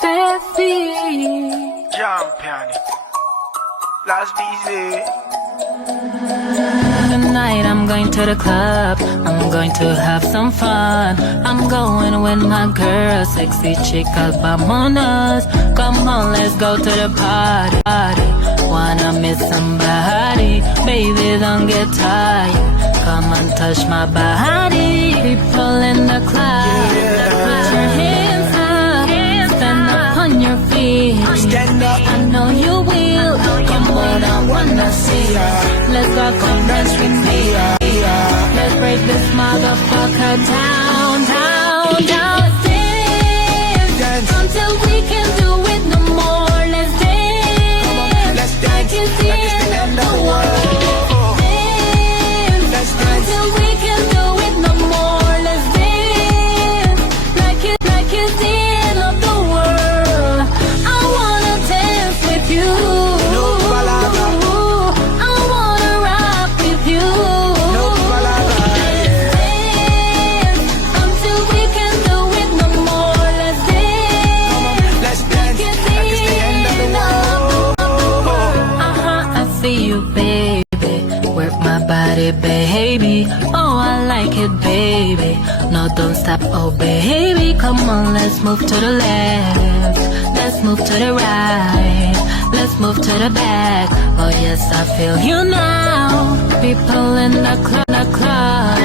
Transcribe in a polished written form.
Steffi. Jump piano. Last busy. Tonight I'm going to the club, I'm going to have some fun. I'm going with my girl, sexy chick Albamonas. Come on, let's go to the party. Wanna meet somebody, baby don't get tired. Come and touch my body. People in the club, put your hands up, stand up on your feet. Stand up. I know you will. Come on, I wanna see ya. Let's go, come dance with me. Let's break this motherfucker down, down, down. Dance until we can do it no more. Let's dance. Let's dance. Like it's the end of the world. Dance until we can do it no more. Let's dance. Like it's the end of the world. I wanna dance with you. No palabra. I wanna rock with you. No palabra. Dance until we can do it no more. Let's dance. Let's dance. Like it's Like it's the end of the world. I see you, baby. Work my body, baby. Oh, I like it, baby. No, don't stop, oh, baby. Come on, let's move to the left. Let's move to the right. Let's move to the back. Oh, yes, I feel you now. People in the club.